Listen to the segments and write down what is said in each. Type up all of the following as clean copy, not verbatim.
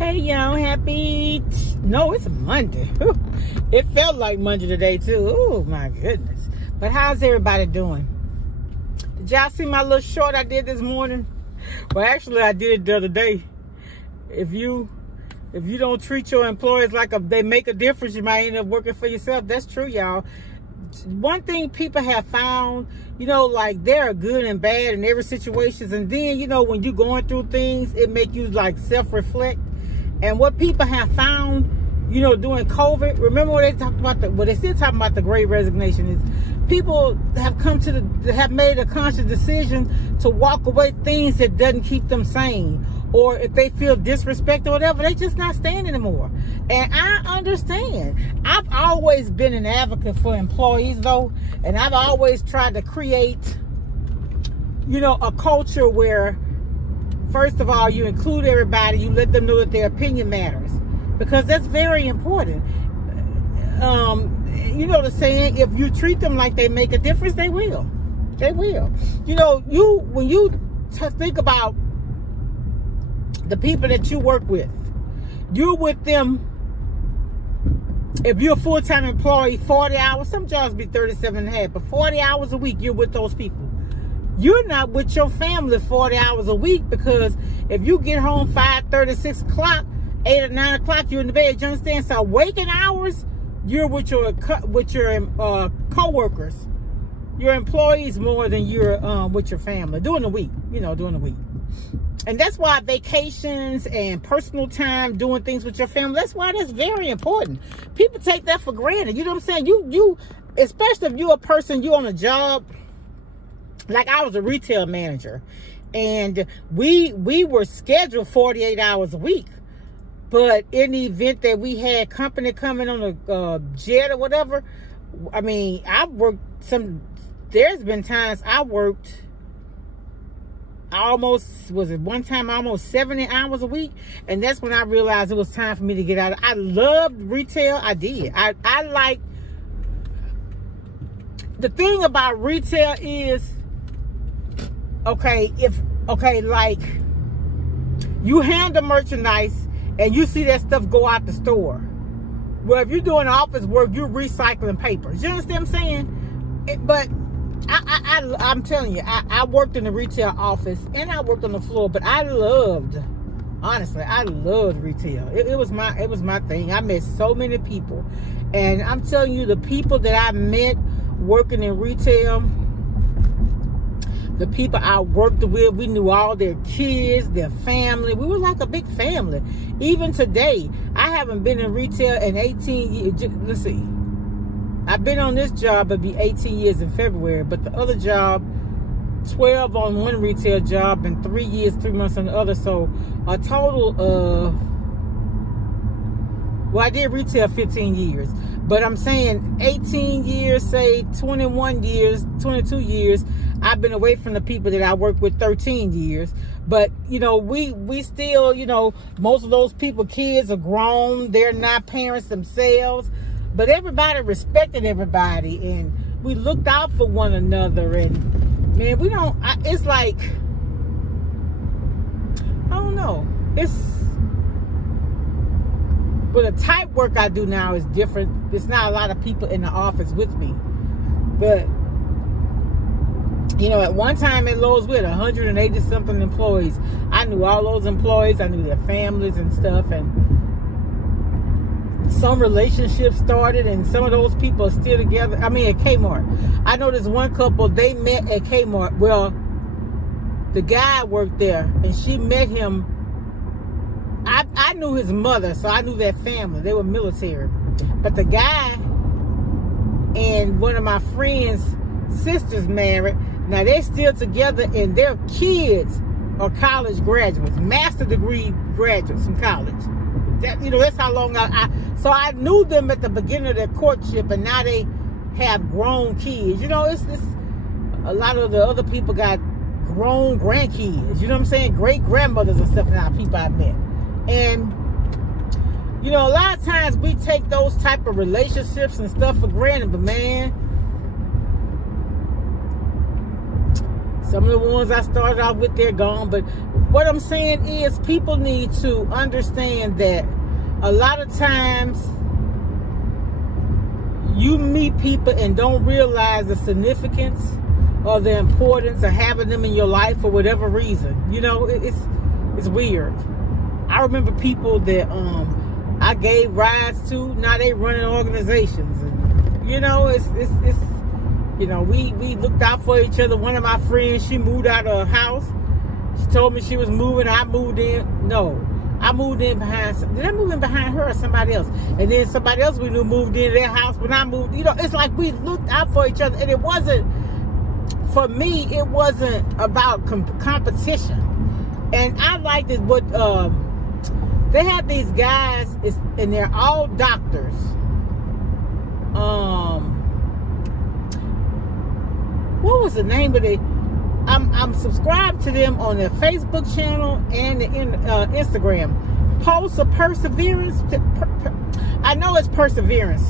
Hey y'all, no, it's Monday. It felt like Monday today too. Oh my goodness. But how's everybody doing? Did y'all see my little short I did this morning? Well, actually I did it the other day. If you don't treat your employees like they make a difference, you might end up working for yourself. That's true, y'all. One thing people have found, like there are good and bad in every situation. And then, when you're going through things, it make you like self-reflect. And what people have found, during COVID, remember when they talked about they still talking about the Great Resignation, is people have have made a conscious decision to walk away things that doesn't keep them sane. Or if they feel disrespected or whatever, they just not staying anymore. And I understand. I've always been an advocate for employees though. And I've always tried to create, a culture where, first of all, you include everybody. You let them know that their opinion matters. Because that's very important. The saying, if you treat them like they make a difference, they will. They will. When you think about the people that you work with, you're with them. If you're a full-time employee, 40 hours, some jobs be 37 and a half, but 40 hours a week, you're with those people. You're not with your family 40 hours a week, because if you get home 5:30, 6 o'clock, 8 or 9 o'clock, you're in the bed. You understand? So waking hours, you're with your co-workers, your employees, more than you're with your family during the week. During the week. And that's why vacations and personal time, doing things with your family, that's why that's very important. People take that for granted. You know what I'm saying? You especially if you're a person, you're on a job. Like I was a retail manager, and we were scheduled 48 hours a week. But in the event that we had company coming on a jet or whatever, I mean, there's been times I worked almost 70 hours a week, and that's when I realized it was time for me to get out. I loved retail. I did. I like, the thing about retail is, like you handle merchandise and you see that stuff go out the store. Well, if you're doing office work, you're recycling papers. You understand what I'm saying? But I'm telling you, I worked in the retail office and I worked on the floor, but honestly, I loved retail. It was my thing. I met so many people, and I'm telling you, the people that I met working in retail, the people I worked with, we knew all their kids, their family. We were like a big family. Even today, I haven't been in retail in 18 years. Let's see. I've been on this job, it'll be 18 years in February, but the other job, 12 on one retail job and 3 years, 3 months on the other. So a total of, well, I did retail 15 years, but I'm saying 18 years, say 21 years, 22 years, I've been away from the people that I worked with 13 years. But, we still, most of those people, kids are grown. They're not parents themselves. But everybody respected everybody, and we looked out for one another. And man, it's like, I don't know. But the type work I do now is different. There's not a lot of people in the office with me. But, at one time at Lowe's, we had 180 something employees. I knew all those employees. I knew their families and stuff. And some relationships started, and some of those people are still together. I mean, at Kmart, I know there's one couple, they met at Kmart. Well, the guy worked there, and she met him. I knew his mother, so I knew their family. They were military. But the guy and one of my friends' sisters married. Now they're still together, and their kids are college graduates, master degree graduates from college. That's how long so I knew them at the beginning of their courtship, and now they have grown kids. It's a lot of the other people got grown grandkids. You know what I'm saying? Great grandmothers and stuff now, people I met. And a lot of times we take those type of relationships and stuff for granted, but man, Some of the ones I started off with, they're gone. But what I'm saying is people need to understand that a lot of times you meet people and don't realize the significance or the importance of having them in your life for whatever reason. You know, it's weird. I remember people that I gave rides to, now they running organizations. And, you know, it's you know, we looked out for each other. One of my friends, she moved out of her house. She told me she was moving. I moved in. No, I moved in behind. Did I move in behind her or somebody else? And then somebody else we knew moved into their house when I moved. You know, it's like we looked out for each other. And it wasn't, for me, it wasn't about competition. And I liked it. What they had these guys, and they're all doctors. What was the name of it? I'm subscribed to them on their Facebook channel and the Instagram. Pulse of Perseverance. I know it's Perseverance.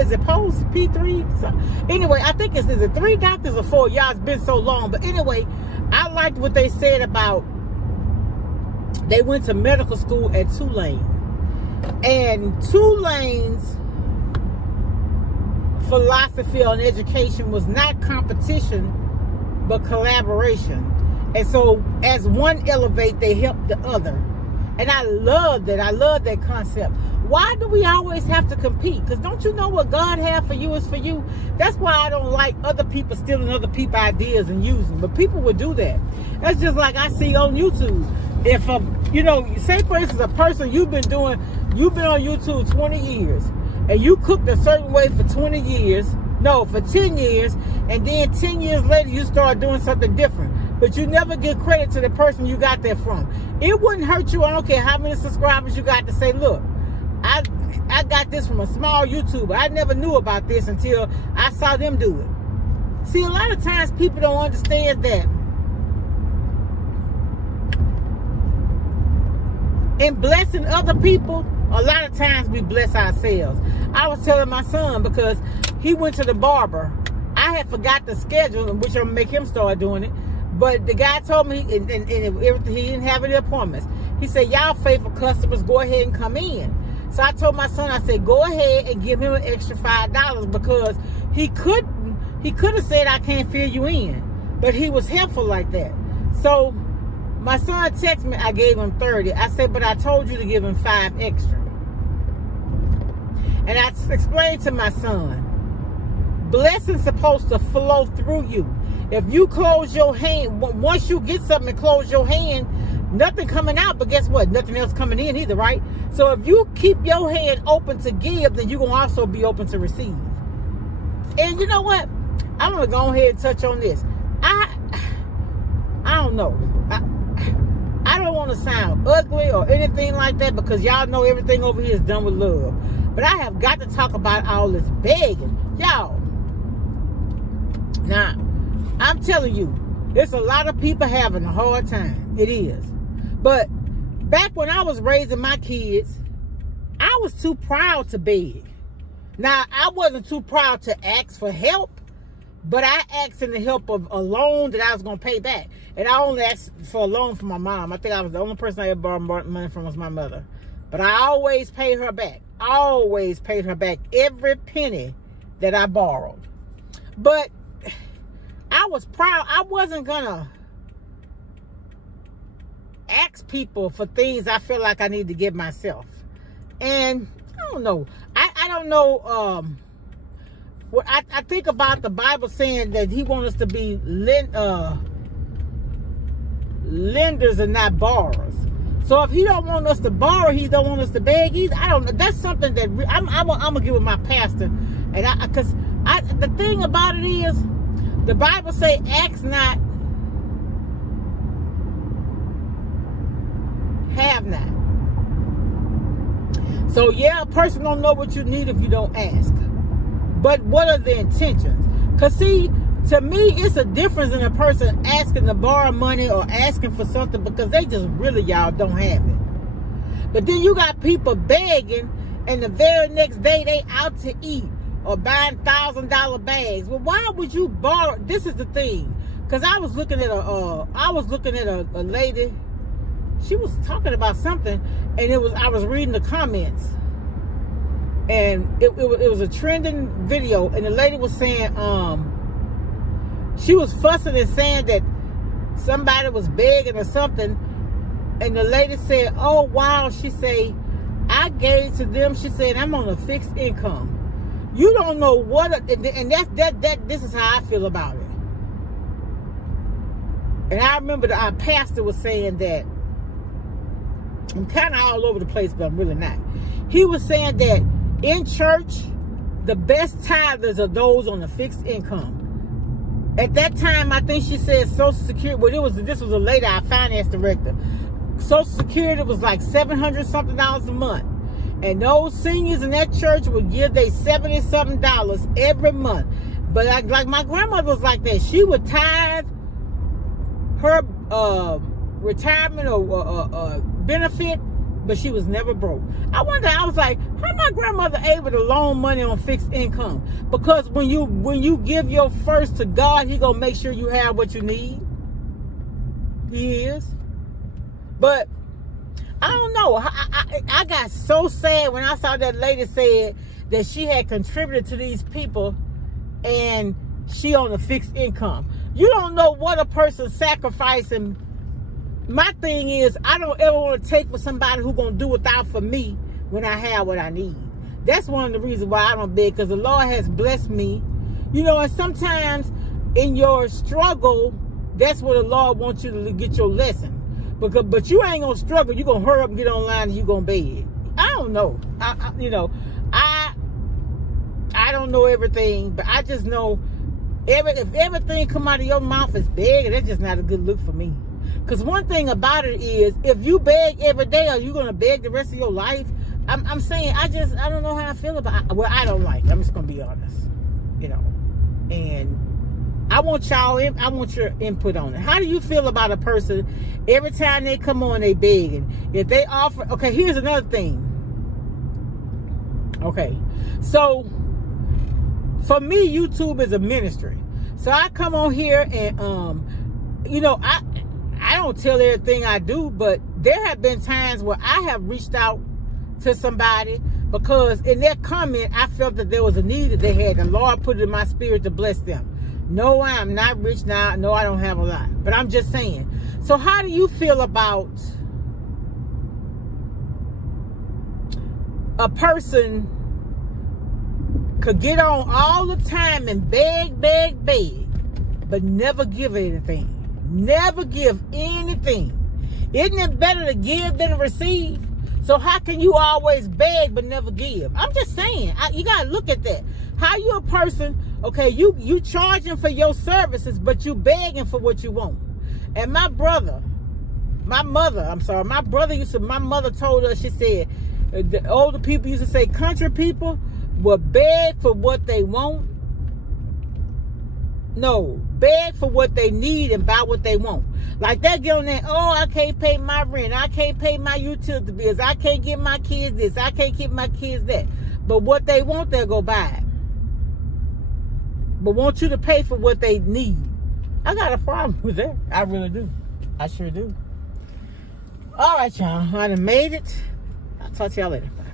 Is it Pulse P3? So, anyway, I think is it 3 doctors or 4? Y'all, it's been so long. But anyway, I liked what they said about they went to medical school at Tulane. And Tulane's philosophy on education was not competition, but collaboration. And so as one elevate, they help the other. And I love that. I love that concept. Why do we always have to compete? Because don't you know what God has for you is for you? That's why I don't like other people stealing other people's ideas and using. But people would do that. That's just like I see on YouTube. If you know, say for instance, a person you've been on YouTube 20 years, and you cooked a certain way for 20 years, no, for 10 years, and then 10 years later you start doing something different. But you never give credit to the person you got that from. It wouldn't hurt you, I don't care how many subscribers you got, to say, look, I got this from a small YouTuber. I never knew about this until I saw them do it. See, a lot of times people don't understand that in blessing other people, a lot of times we bless ourselves. I was telling my son, because he went to the barber. I had forgot the schedule, which I'm gonna make him start doing it. But the guy told me, and everything, he didn't have any appointments. He said, y'all faithful customers, go ahead and come in. So I told my son, I said, go ahead and give him an extra $5, because he could have said, I can't fill you in. But he was helpful like that. So my son texted me, I gave him 30. I said, but I told you to give him 5 extra. And I explained to my son, blessing's supposed to flow through you. If you close your hand, once you get something and close your hand, nothing coming out, but guess what? Nothing else coming in either, right? So if you keep your hand open to give, then you're going to also be open to receive. And you know what? I'm going to go ahead and touch on this. I don't know. I don't want to sound ugly or anything like that, because y'all know everything over here is done with love. But I have got to talk about all this begging. Y'all. Now, I'm telling you, there's a lot of people having a hard time. It is. But back when I was raising my kids, I was too proud to beg. Now, I wasn't too proud to ask for help, but I asked in the help of a loan that I was going to pay back. And I only asked for a loan from my mom. I think I was the only person I ever borrowed money from was my mother. But I always paid her back. Always paid her back every penny that I borrowed. But I was proud. I wasn't going to ask people for things I feel like I need to give myself. And I don't know. I don't know. What I think about the Bible saying that he wants us to be lenders and not borrowers. So if he don't want us to borrow, he don't want us to beg either. I don't know. That's something that I'm gonna get with my pastor, and because the thing about it is, the Bible say, ask not, have not. So yeah, a person don't know what you need if you don't ask. But what are the intentions? Because see, to me, it's a difference in a person asking to borrow money or asking for something because they just really, y'all, don't have it. But then you got people begging, and the very next day they out to eat or buying $1,000 bags. Well, why would you borrow? This is the thing. Cause I was looking at a lady. She was talking about something, and I was reading the comments, and it was a trending video, and the lady was saying, she was fussing and saying that somebody was begging or something, and the lady said, "Oh wow," she said, "I gave to them." She said, "I'm on a fixed income." You don't know what, and this is how I feel about it. And I remember our pastor was saying that. I'm kind of all over the place, but I'm really not. He was saying that in church, the best tithers are those on a fixed income. At that time, I think she said Social Security. Well, this was a lady, our finance director. Social Security was like $700 something a month, and those seniors in that church would give they $70 something every month. But like my grandmother was like that. She would tithe her retirement or benefit, but she was never broke. I was like, how my grandmother able to loan money on fixed income? Because when you give your first to God, He gonna make sure you have what you need. He is. But I don't know. I got so sad when I saw that lady said that she had contributed to these people and she on a fixed income. You don't know what a person's sacrificing. My thing is, I don't ever want to take for somebody who's going to do without for me when I have what I need. That's one of the reasons why I don't beg, because the Lord has blessed me. You know, and sometimes in your struggle, that's where the Lord wants you to get your lesson. But you ain't going to struggle. You're going to hurry up and get online and you're going to beg. I don't know. I don't know everything, but I just know if everything come out of your mouth is begging, that's just not a good look for me. Because one thing about it is, if you beg every day, are you going to beg the rest of your life? I'm saying, I don't know how I feel about it. Well, I don't like it. I'm just going to be honest. You know. And I want your input on it. How do you feel about a person, every time they come on, they begging? If they offer, okay, here's another thing. Okay. So, for me, YouTube is a ministry. So I come on here and, you know, I don't tell everything I do, but there have been times where I have reached out to somebody because in their comment, I felt that there was a need that they had, and Lord put it in my spirit to bless them. No, I am not rich now. No, I don't have a lot, but I'm just saying. So how do you feel about a person could get on all the time and beg, but never give anything? Never give anything. Isn't it better to give than to receive? So how can you always beg but never give? I'm just saying, you gotta look at that. How you a person, okay, you charging for your services, but you begging for what you want. And my mother told us, she said, the older people used to say, country people will beg for what they want. No, beg for what they need and buy what they want. Like that girl there, oh, I can't pay my rent. I can't pay my utility bills. I can't get my kids this. I can't get my kids that. But what they want, they'll go buy it. But want you to pay for what they need. I got a problem with that. I really do. I sure do. All right, y'all. I done made it. I'll talk to y'all later. Bye.